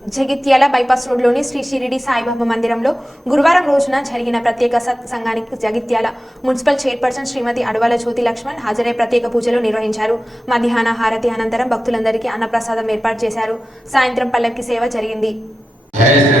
Jagtial bypass రోడ్లోని శ్రీ షిరిడి సాయిబాబా మందిరంలో గురువారం రోజున జరిగిన ప్రత్యేక సత్సంగానికి జగిత్యాల మున్సిపల్ చైర్పర్సన్ శ్రీమతి అడవాల జ్యోతి లక్ష్మణ్ హాజరై ప్రత్యేక పూజలు నిర్వహించారు. మధ్యాహ్న హారతి అనంతరం భక్తులందరికీ అన్నప్రసాదం ఏర్పాటు చేశారు. సాయంత్రం పల్లకి సేవ జరిగింది. జయ శ్రీ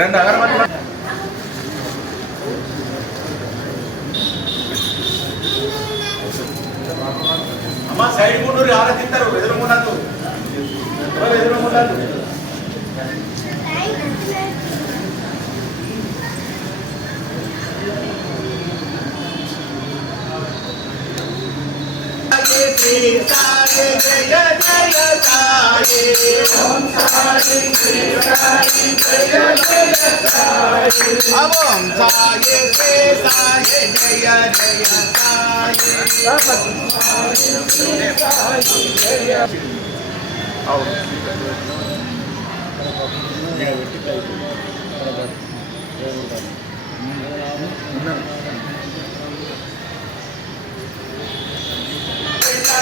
రెండు అగరబత్తులు అమ్మ సైడ్ ముందు ఆలోచిస్తారు ఎదురు ముందు ఎదురు ముందు తారే జయ జయ తారే ఓం సాయి సాయి జయ జయ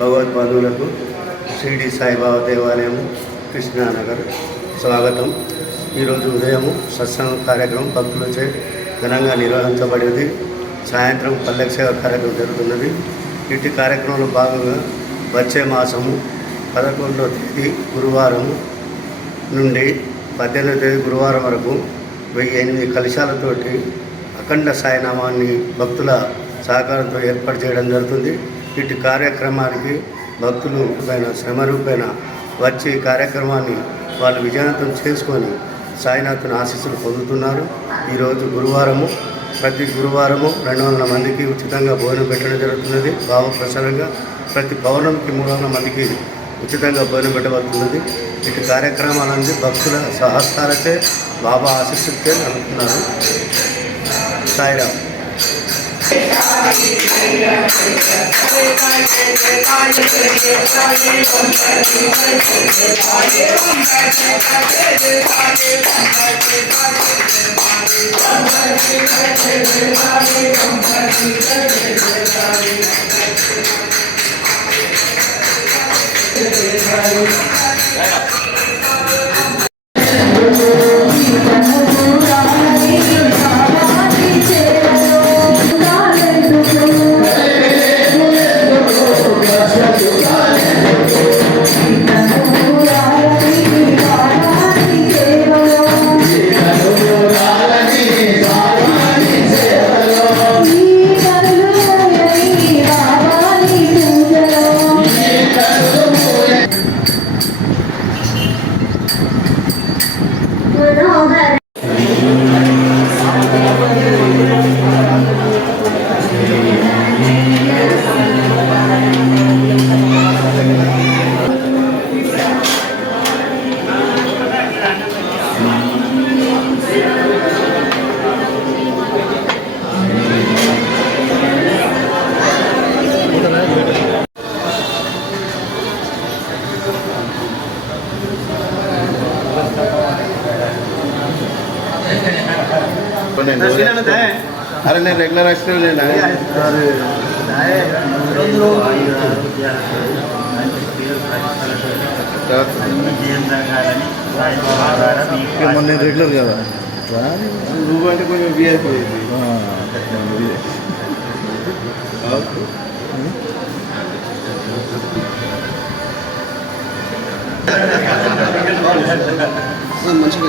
भगवत्पाद श्रीडी साइबाबा देवालय कृष्णा नगर स्वागत उदय सत्संग कार्यक्रम भक्त ఘనంగా నిర్వహించబడేది. సాయంత్రం పల్లెక సేవ కార్యక్రమం జరుగుతున్నది. ఇటు కార్యక్రమంలో భాగంగా వచ్చే మాసము పదకొండవ తేదీ గురువారం నుండి పద్దెనిమిదో తేదీ గురువారం వరకు వెయ్యి ఎనిమిది కలశాలతోటి అఖండ సాయినామాన్ని భక్తుల సహకారంతో ఏర్పాటు చేయడం జరుగుతుంది. ఇటు కార్యక్రమానికి భక్తులు పైన శ్రమ రూపేణ వచ్చి కార్యక్రమాన్ని వాళ్ళు విజయవంతం చేసుకొని సాయినాథుని ఆశీస్సులు పొందుతున్నారు. ఈరోజు గురువారము ప్రతి గురువారము రెండు వందల మందికి ఉచితంగా భోజనం పెట్టడం జరుగుతున్నది. భావప్రసారంగా ప్రతి పౌర్ణమికి మూడు వందల మందికి ఉచితంగా భోజనం పెట్టబడుతున్నది. ఇటు కార్యక్రమాలన్నీ భక్తుల సహస్రాలచే బాబా ఆశిస్తులచే నడుపుతున్నారు. సాయిరామ్. 来了。అరే నేను రెగ్యులర్ యాక్సిడెంట్ నేను రెగ్యులర్ కదా? నువ్వు అంటే కొంచెం వీఐపీ మంచిగా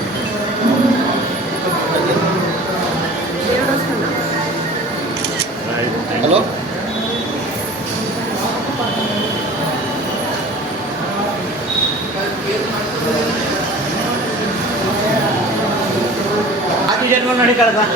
ఓం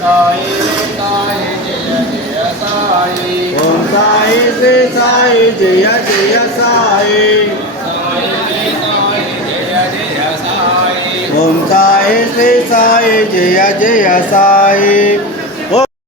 sai si sai chỉ chỉ sai. Om sai si sai chỉ chỉ sai. Om sai si sai chỉ chỉ sai.